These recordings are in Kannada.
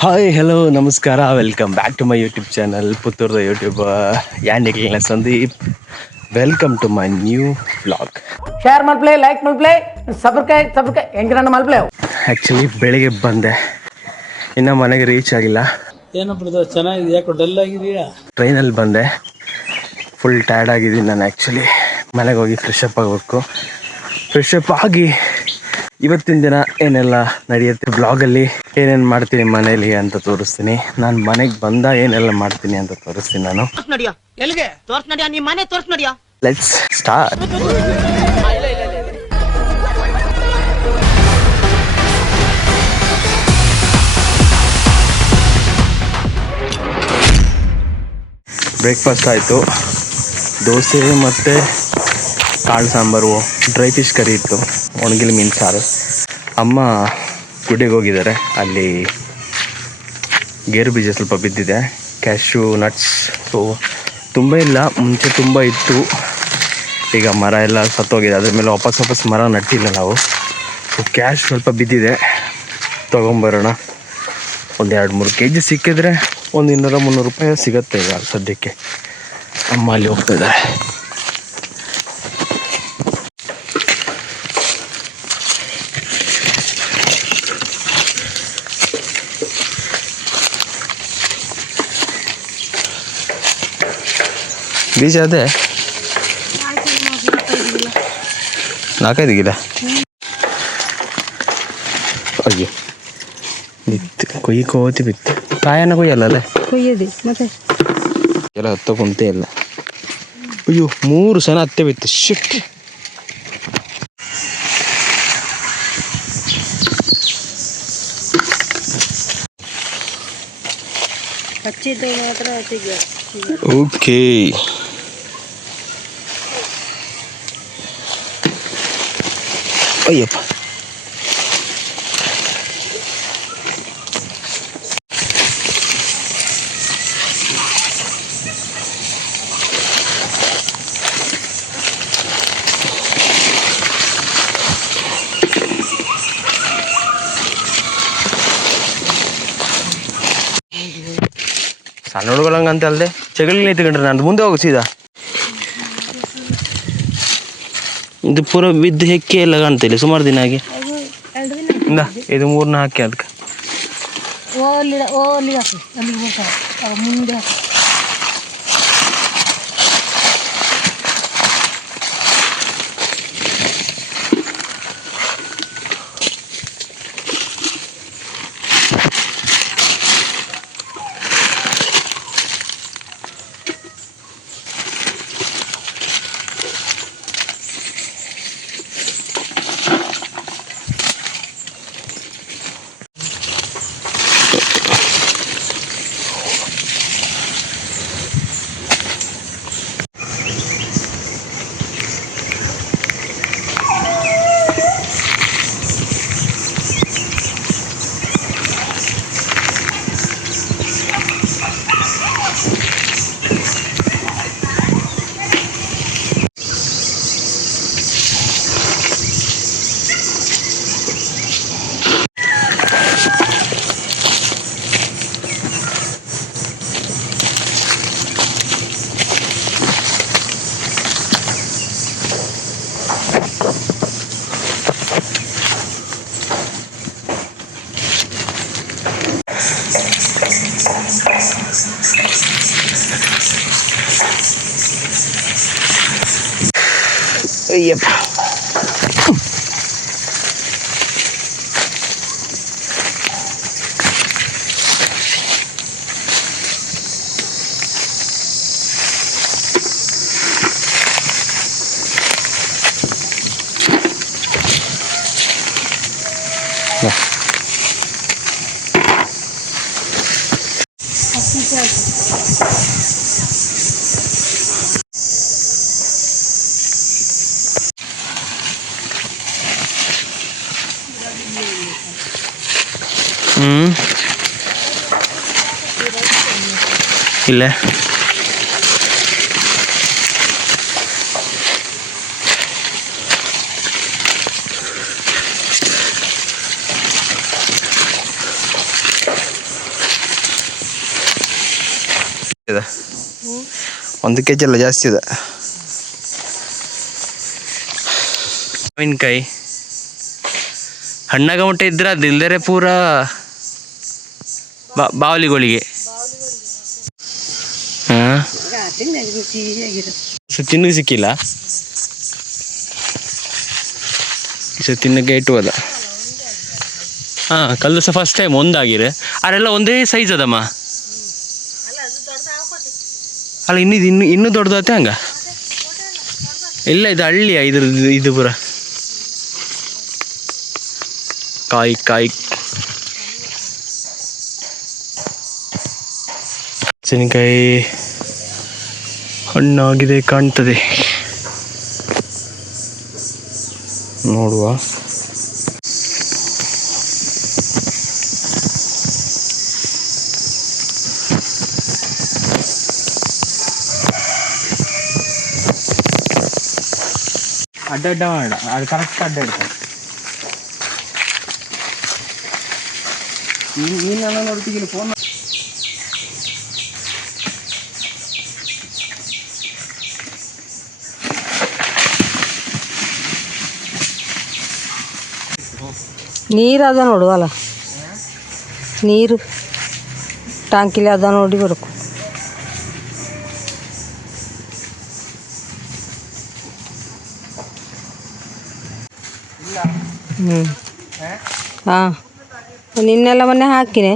ಹಾಯ್ ಹಲೋ ನಮಸ್ಕಾರ welcome back to my YouTube channel ಪುತ್ತೂರ್ದ ಯೂಟ್ಯೂಬ್ ಯಾನ್ Sandeep welcome to my new vlog. Share ಮಾಡ್ಪ್ಲೇ, ಲೈಕ್ ಮಾಡ್ಪ್ಲೇ, ಸಬ್ಸ್ಕ್ರೈಬ್ ಹೆಂಗ್ರನ್ನ ಮಾಡ್ಪ್ಲೇ. ಆ್ಯಕ್ಚುಲಿ ಬೆಳಿಗ್ಗೆ ಬಂದೆ, ಇನ್ನು ಮನೆಗೆ ರೀಚ್ ಆಗಿಲ್ಲ. ಏನಪ್ಪ ಚೆನ್ನಾಗಿದೆ, ಯಾಕೋ ಡಲ್ ಆಗಿದೆಯಾ? ಟ್ರೈನಲ್ಲಿ ಬಂದೆ, ಫುಲ್ ಟಯರ್ಡ್ ಆಗಿದ್ದೀನಿ ನಾನು. ಆ್ಯಕ್ಚುಲಿ ಮನೆಗೆ ಹೋಗಿ ಫ್ರೆಶ್ ಅಪ್ ಆಗಬೇಕು. ಫ್ರೆಶ್ ಅಪ್ ಆಗಿ ಇವತ್ತಿನ ದಿನ ಏನೆಲ್ಲ ನಡೆಯುತ್ತೆ ಬ್ಲಾಗಲ್ಲಿ ಏನೇನು ಮಾಡ್ತೀನಿ ಮನೇಲಿ ಅಂತ ತೋರಿಸ್ತೀನಿ. ನಾನು ಮನೆಗೆ ಬಂದ ಏನೆಲ್ಲ ಮಾಡ್ತೀನಿ ಅಂತ ತೋರಿಸ್ತೀನಿ ನಾನು. Let's start. ಬ್ರೇಕ್ಫಾಸ್ಟ್ ಆಯಿತು. ದೋಸೆ ಮತ್ತು ಕಾಳು ಸಾಂಬಾರು, ಡ್ರೈ ಫಿಶ್ ಕರಿ ಇತ್ತು, ಒಣಗಿಲ ಮೀನು ಸಾರು. ಅಮ್ಮ ಗುಡಿಗೆ ಹೋಗಿದ್ದಾರೆ, ಅಲ್ಲಿ ಗೇರು ಬೀಜ ಸ್ವಲ್ಪ ಬಿದ್ದಿದೆ, ಕ್ಯಾಶ್ಯೂ ನಟ್ಸ್. ಸೊ ತುಂಬ ಇಲ್ಲ, ಮುಂಚೆ ತುಂಬ ಇತ್ತು, ಈಗ ಮರ ಎಲ್ಲ ಸತ್ತೋಗಿದೆ. ಅದ್ರ ಮೇಲೆ ವಾಪಸ್ ಮರ ನಟ್ಟಿಲ್ಲ ನಾವು. ಸೊ ಕ್ಯಾಶ್ ಸ್ವಲ್ಪ ಬಿದ್ದಿದೆ, ತೊಗೊಂಬರೋಣ. ಒಂದು 2-3 kg ಸಿಕ್ಕಿದ್ರೆ ಒಂದು 200-300 ರೂಪಾಯಿ ಸಿಗುತ್ತೆ ಈಗ ಸದ್ಯಕ್ಕೆ. ಅಮ್ಮ ಅಲ್ಲಿ ಹೋಗ್ತಿದ್ದಾರೆ. ಬೀಜ ಅದೇ 4-5 ಗಿಡ. ಅಯ್ಯೋ ಬಿತ್ತು, ಕೊಯ್ಯಕೋತಿ ಬಿತ್ತು. ಕಾಯನ್ನ ಕೊಯ್ಯಲ್ಲ ಅಲ್ಲೇ, ಕೊಯ್ಯದೆ ಮತ್ತೆ ಎಲ್ಲ ಹತ್ತ ಕುಂತೆ ಇಲ್ಲ. ಅಯ್ಯೋ 3 ಸಲ ಹತ್ತೆ ಬಿತ್ತು. ಶಿಟ್. ಹಚ್ಚಿದ್ದು ಮಾತ್ರ ತೆಗಿಯ. ಓಕೆ, ಅಯ್ಯಪ್ಪ. ಸಣ್ಣ ಹುಡುಗರಂಗಂತ ಅಲ್ಲದೆ ಚಗಲಿ ನಿಂತ್ಕೊಂಡ್ರೆ ನಾನು ಮುಂದೆ ಹೋಗು ಸೀದಾ. ಇದು ಪೂರ ಬಿದ್ದು ಹೆಕ್ಕಿ ಎಲ್ಲ ಕಾಣ್ತಿಲ್ಲ ಸುಮಾರು ದಿನ ಆಗಿ. ಇದು 3-4 ಹಾಕಿ ಅದಕ್ಕೆ ಮುಂದೆ ಅಯ್ಯಪ್ಪ. ಇಲ್ಲ ಅದ 1 kg ಅಲ್ಲ ಜಾಸ್ತಿ ಅದ. ಮಾವಿನಕಾಯಿ ಹಣ್ಣಾಗ ಮುಟ್ಟೆ ಇದ್ರೆ ಅದು ಇಲ್ದರೆ ಪೂರಾ ಬಾವಲಿಗಳಿಗೆ ಹಾಂ ತಿನ್ನಕ್ಕೆ ಸಿಕ್ಕಿಲ್ಲ ತಿನ್ನಕ್ಕೆ ಇಟ್ಟು ಅದ. ಹಾಂ ಕಲ್ಲು ಸಹ ಫಸ್ಟ್ ಟೈಮ್ ಒಂದಾಗಿರೆ ಅವರೆಲ್ಲ ಒಂದೇ ಸೈಜ್ ಅದಮ್ಮ. ಅಲ್ಲ ಇನ್ನೂ ದೊಡ್ಡದಾತೆ ಹಂಗ ಇಲ್ಲ ಇದು ಹಳ್ಳಿಯ ಇದ್ರದ್ದು ಇದು ಪೂರ ಕಾಯಿ ಮೆಣಸಿನಕಾಯಿ ಹಣ್ಣಾಗಿದೆ ಕಾಣ್ತದೆ ನೋಡುವ. ಅಡ್ಡ ಮಾಡ ಅದು ಕರೆಕ್ಟ್ ಅಡ್ಡ ಇಡ್ತಾರೆ. ನೀನೆಲ್ಲ ನೋಡ್ತಿದ್ದೀನಿ ಫೋನ್. ನೀರು ಅದ ನೋಡುವಲ್ಲ, ನೀರು ಟಾಂಕಿಲಿ ಅದ ನೋಡಿ ಬರಕು. ಹಾಂ ನಿನ್ನೆಲ್ಲ ಮೊನ್ನೆ ಹಾಕಿನೆ,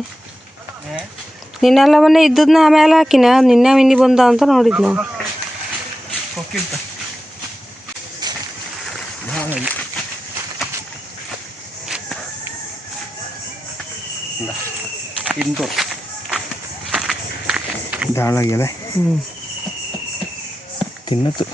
ನಿನ್ನೆಲ್ಲ ಮೊನ್ನೆ ಇದ್ದದನ್ನ ಆಮೇಲೆ ಹಾಕಿನೆ. ನಿನ್ನೆ ಮಿನ್ನಿ ಬಂದ ಅಂತ ನೋಡಿದ್ ನಾವು. ದಾಳಾಗ್ಯದ ತಿನ್ನತ್ತು.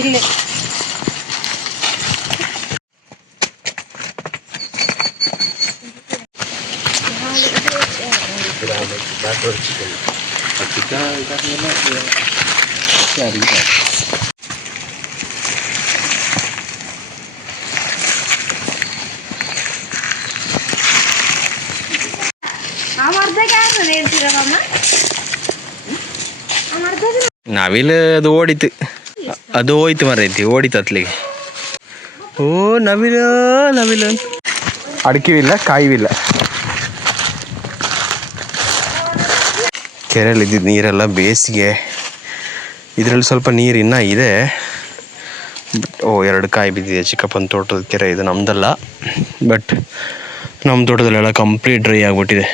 ಇಲ್ಲಿ ನಾವಿಲ್ಲ ಅದು ಓಡಿತು, ಅದು ಹೋಯ್ತು ಮರೈತಿ, ಓಡಿತು ಅತ್ಲಿಗೆ. ಓ ನವಿಲು ಅಡಿಕೆವಿಲ್ಲ ಕಾಯಿವಿಲ್ಲ. ಕೆರೆಯಲ್ಲಿ ಇದ್ದಿದ್ದು ನೀರೆಲ್ಲ ಬೇಸಿಗೆ, ಇದರಲ್ಲಿ ಸ್ವಲ್ಪ ನೀರು ಇನ್ನೂ ಇದೆ. ಓ 2 ಕಾಯಿ ಬಿದ್ದಿದೆ. ಚಿಕ್ಕಪ್ಪನ ತೋಟದ ಕೆರೆ ಇದು, ನಮ್ದಲ್ಲ. ಬಟ್ ನಮ್ಮ ತೋಟದಲ್ಲೆಲ್ಲ ಕಂಪ್ಲೀಟ್ ಡ್ರೈ ಆಗಿಬಿಟ್ಟಿದೆ.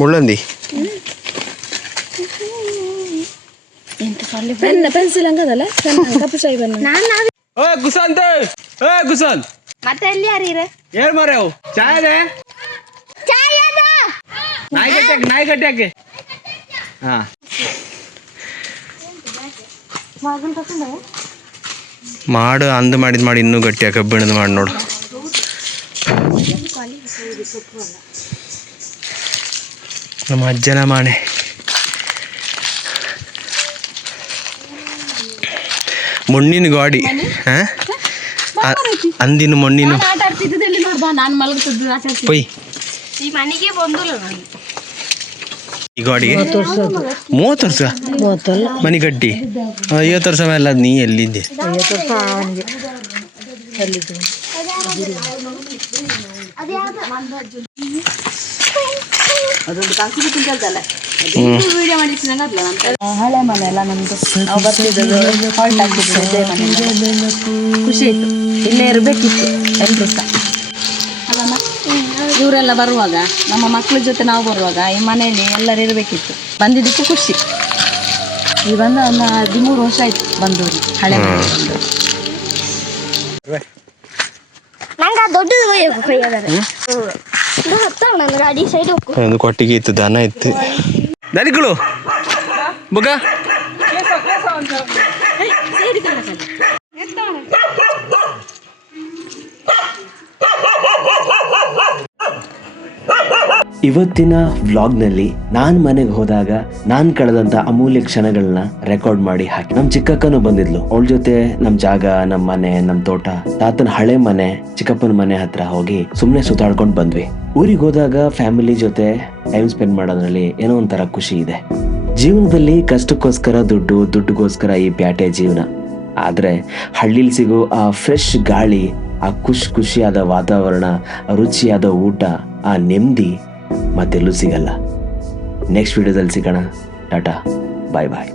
ಮುಳ್ಳಂದಿ ಪೆನ್ಸಿಲ್ ಹಂಗದಲ್ಲ ಕಪ್ಪು ಚಾಯ್ ಕುಸಂತ್ ಮತ್ತೆ ಎಲ್ಲಿ ಯಾರೀರ ಏನ್ ಮಾರ ಅವು ಚಾಯ್ ನಾಯಿ ಕಟ್ಟಾಕೆ. ಹಾ ಮಾಡು ಅಂದು ಮಾಡಿ ಇನ್ನೂ ಗಟ್ಟಿ ಕಬ್ಬಿಣದ ಮಾಡಿ ನೋಡು. ನಮ್ಮ ಅಜ್ಜನ ಮಾಣೆ. ಮಣ್ಣಿನ ಗಾಡಿ, ಅಂದಿನ ಮಣ್ಣಿನ ಪೊಯ್ ಈ ಗಾಡಿಗೆ 30 ವರ್ಷ ಮನೆ ಕಟ್ಟಿ 50 ವರ್ಷ ಮೇಲೆ ಅದು ನೀ ಎಲ್ಲಿದ್ದೆ? ಹಳೆ ಮನೆ ಎಲ್ಲ ನಮ್ದು. ನಾವು ಬರ್ತಿದ್ದು ಹಾಲ್ಟ್ ಆಗ್ತಿದ್ದು ಖುಷಿ ಆಯ್ತು. ಇಲ್ಲೇ ಇರಬೇಕಿತ್ತು ಎಲ್ರು ಸಹ. ಇವರೆಲ್ಲ ಬರುವಾಗ ನಮ್ಮ ಮಕ್ಕಳ ಜೊತೆ ನಾವು ಬರುವಾಗ ಈ ಮನೆಯಲ್ಲಿ ಎಲ್ಲರೂ ಇರಬೇಕಿತ್ತು. ಬಂದಿದ್ದಕ್ಕೂ ಖುಷಿ. ಈ ಬಂದ ಒಂದು 13 ವರ್ಷ ಆಯ್ತು ಬಂದವರು, ಹಳೆ ಮನೆ ಬಂದವರು. ಒಂದು ಕೊಟ್ಟಿಗೆ ಇತ್ತು, ದನ ಇತ್ತು. ದನಿಗಳು ಬುಗ ಇವತ್ತಿನ ವ್ಲಾಗ್ನಲ್ಲಿ ನಾನು ಮನೆಗೆ ಹೋದಾಗ ನಾನು ಕಳೆದಂತ ಅಮೂಲ್ಯ ಕ್ಷಣಗಳನ್ನ ರೆಕಾರ್ಡ್ ಮಾಡಿ ಹಾಕಿ. ನಮ್ ಚಿಕ್ಕಕ್ಕನು ಬಂದಿದ್ಲು. ಅವಳ ಜೊತೆ ನಮ್ ಜಾಗ, ನಮ್ ಮನೆ, ನಮ್ ತೋಟ, ತಾತನ ಹಳೆ ಮನೆ, ಚಿಕ್ಕಪ್ಪನ ಮನೆ ಹತ್ರ ಹೋಗಿ ಸುಮ್ನೆ ಸುತ್ತಾಡ್ಕೊಂಡ್ ಬಂದ್ವಿ. ಊರಿಗೆ ಹೋದಾಗ ಫ್ಯಾಮಿಲಿ ಜೊತೆ ಟೈಮ್ ಸ್ಪೆಂಡ್ ಮಾಡೋದ್ರಲ್ಲಿ ಏನೋ ಒಂಥರ ಖುಷಿ ಇದೆ. ಜೀವನದಲ್ಲಿ ಕಷ್ಟಕ್ಕೋಸ್ಕರ ದುಡ್ಡು, ದುಡ್ಡುಗೋಸ್ಕರ ಈ ಪ್ಯಾಟೆ ಜೀವನ. ಆದ್ರೆ ಹಳ್ಳಿಲಿ ಸಿಗೋ ಆ ಫ್ರೆಶ್ ಗಾಳಿ, ಆ ಖುಷಿಯಾದ ವಾತಾವರಣ, ರುಚಿಯಾದ ಊಟ, ಆ ನೆಮ್ಮದಿ ಮತ್ತೆಲ್ಲೂ ಸಿಗಲ್ಲ. ನೆಕ್ಸ್ಟ್ ವಿಡಿಯೋದಲ್ಲಿ ಸಿಗೋಣ. ಟಾಟಾ, ಬಾಯ್ ಬಾಯ್.